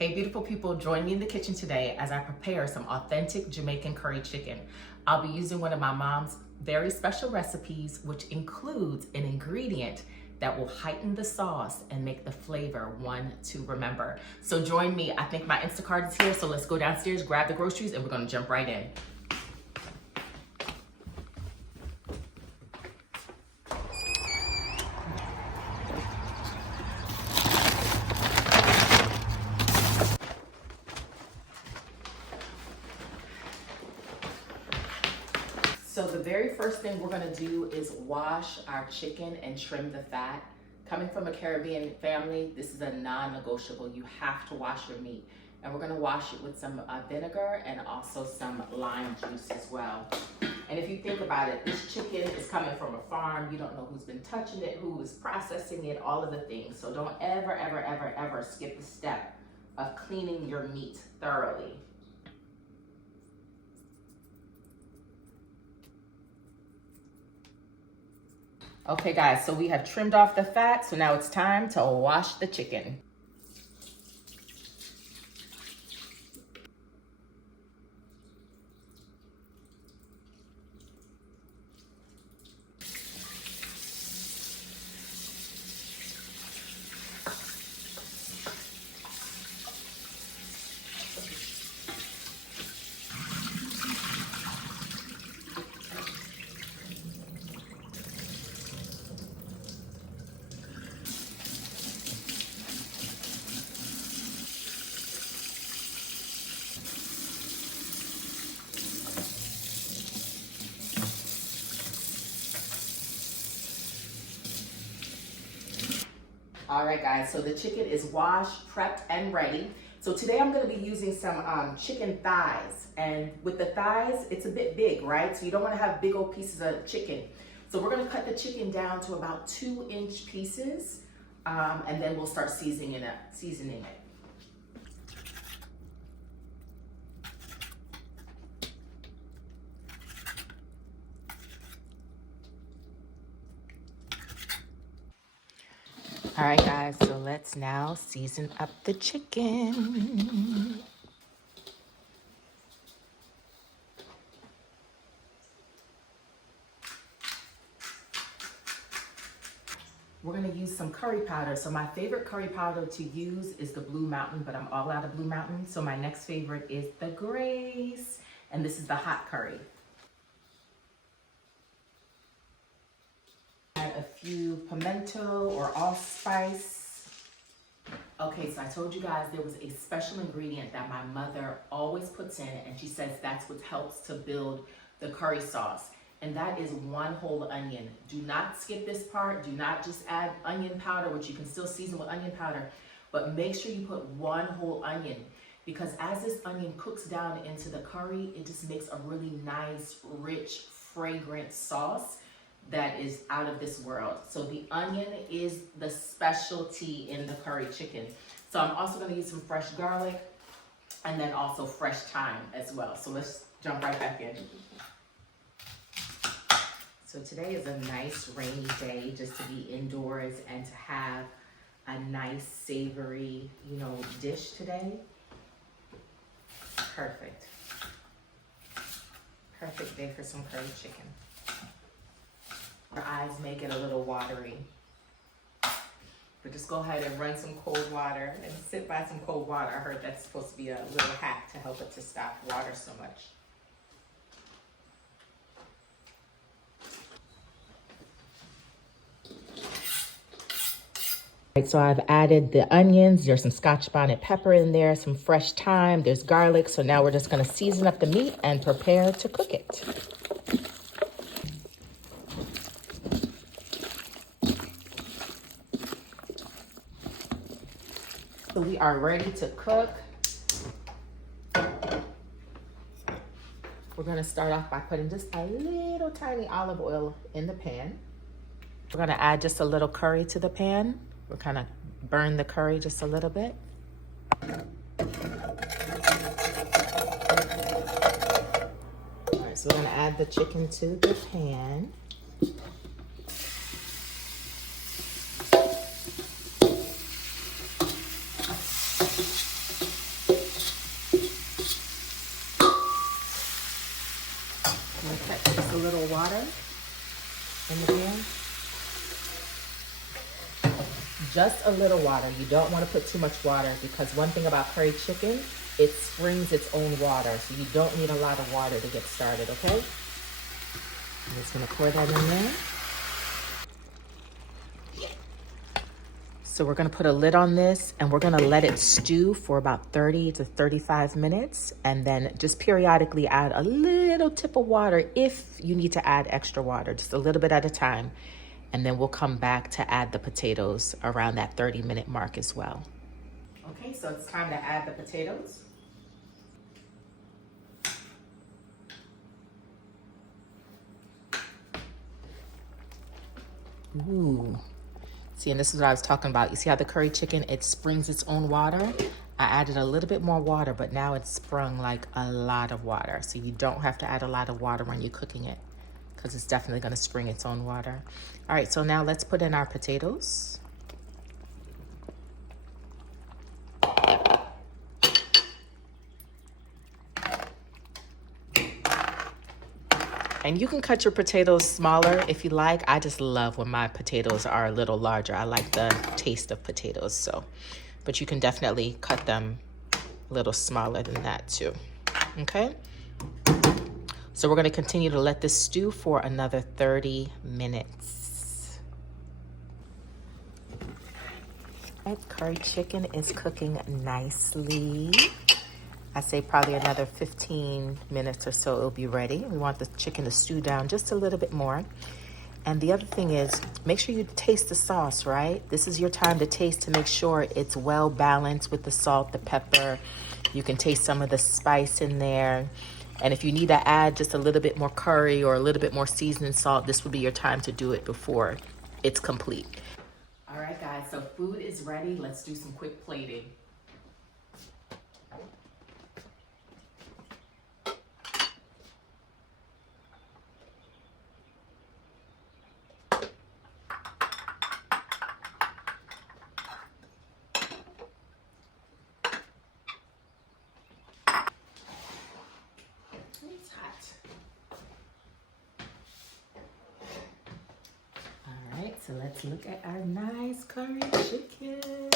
Hey beautiful people, join me in the kitchen today as I prepare some authentic Jamaican curry chicken. I'll be using one of my mom's very special recipes, which includes an ingredient that will heighten the sauce and make the flavor one to remember. So join me. I think my Instacart is here, so let's go downstairs, grab the groceries, and we're gonna jump right in. So the very first thing we're gonna do is wash our chicken and trim the fat. Coming from a Caribbean family, this is a non-negotiable. You have to wash your meat. And we're gonna wash it with some vinegar and also some lime juice as well. And if you think about it, this chicken is coming from a farm. You don't know who's been touching it, who is processing it, all of the things. So don't ever, ever, ever, ever skip the step of cleaning your meat thoroughly. Okay guys, so we have trimmed off the fat, so now it's time to wash the chicken. All right guys, so the chicken is washed, prepped, and ready. So today I'm gonna be using some chicken thighs. And with the thighs, it's a bit big, right? So you don't wanna have big old pieces of chicken. So we're gonna cut the chicken down to about 2-inch pieces, and then we'll start seasoning it. All right guys, so let's now season up the chicken. We're gonna use some curry powder. So my favorite curry powder to use is the Blue Mountain, but I'm all out of Blue Mountain. So my next favorite is the Grace, and this is the hot curry. Add a few pimento or allspice. Okay, so I told you guys there was a special ingredient that my mother always puts in, and she says that's what helps to build the curry sauce. And that is 1 whole onion. Do not skip this part. Do not just add onion powder, which you can still season with onion powder, but make sure you put 1 whole onion, because as this onion cooks down into the curry, it just makes a really nice, rich, fragrant sauce that is out of this world. So the onion is the specialty in the curry chicken. So I'm also gonna use some fresh garlic and then also fresh thyme as well. So let's jump right back in. So today is a nice rainy day just to be indoors and to have a nice savory, dish today. Perfect. Perfect day for some curry chicken. Your eyes may get a little watery, but just go ahead and run some cold water and sit by some cold water. I heard that's supposed to be a little hack to help it to stop water so much. So I've added the onions, there's some Scotch bonnet pepper in there, some fresh thyme, there's garlic. So now we're just gonna season up the meat and prepare to cook it. So we are ready to cook. We're gonna start off by putting just a little tiny olive oil in the pan. We're gonna add just a little curry to the pan. We'll kind of burn the curry just a little bit. All right, so we're gonna add the chicken to the pan. water in the pan. Just a little water. You don't want to put too much water because one thing about curry chicken, it springs its own water. So you don't need a lot of water to get started, okay? I'm just going to pour that in there. So we're going to put a lid on this and we're going to let it stew for about 30 to 35 minutes. And then just periodically add a little tip of water if you need to add extra water, just a little bit at a time. And then we'll come back to add the potatoes around that 30-minute mark as well. Okay, so it's time to add the potatoes. Ooh. See, and this is what I was talking about. You see how the curry chicken, it springs its own water? I added a little bit more water, but now it's sprung like a lot of water. So you don't have to add a lot of water when you're cooking it because it's definitely going to spring its own water. All right, so now let's put in our potatoes. And you can cut your potatoes smaller if you like. I just love when my potatoes are a little larger. I like the taste of potatoes, so. But you can definitely cut them a little smaller than that too, okay? So we're gonna continue to let this stew for another 30 minutes. That curry chicken is cooking nicely. I say probably another 15 minutes or so it'll be ready. We want the chicken to stew down just a little bit more. And the other thing is, make sure you taste the sauce, right? This is your time to taste to make sure it's well balanced with the salt, the pepper. You can taste some of the spice in there. And if you need to add just a little bit more curry or a little bit more seasoning salt, this would be your time to do it before it's complete. All right, guys, so food is ready. Let's do some quick plating. It's hot. All right, so let's look at our nice curry chicken.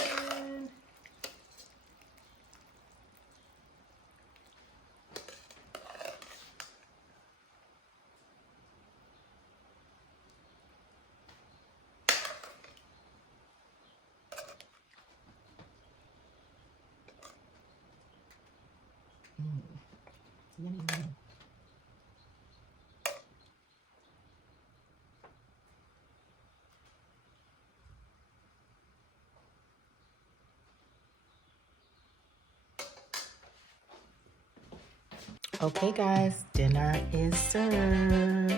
Yummy. Okay guys, dinner is served.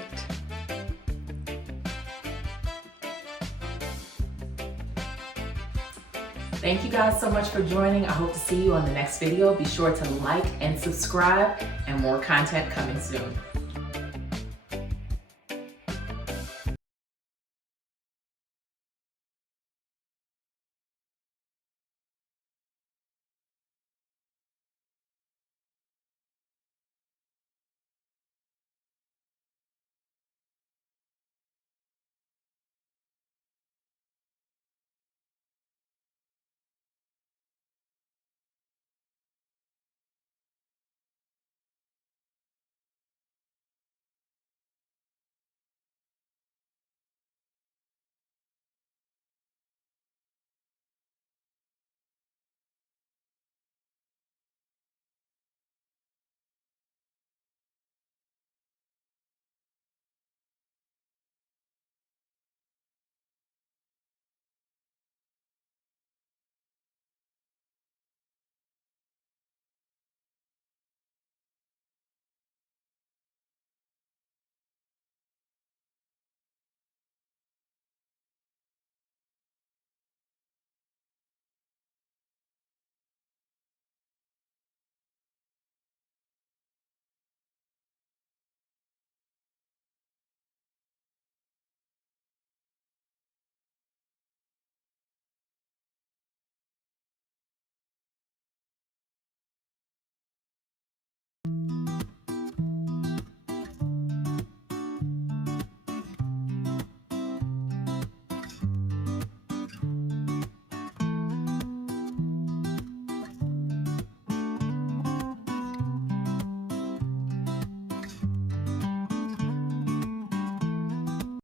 Thank you guys so much for joining. I hope to see you on the next video. Be sure to like and subscribe, and more content coming soon.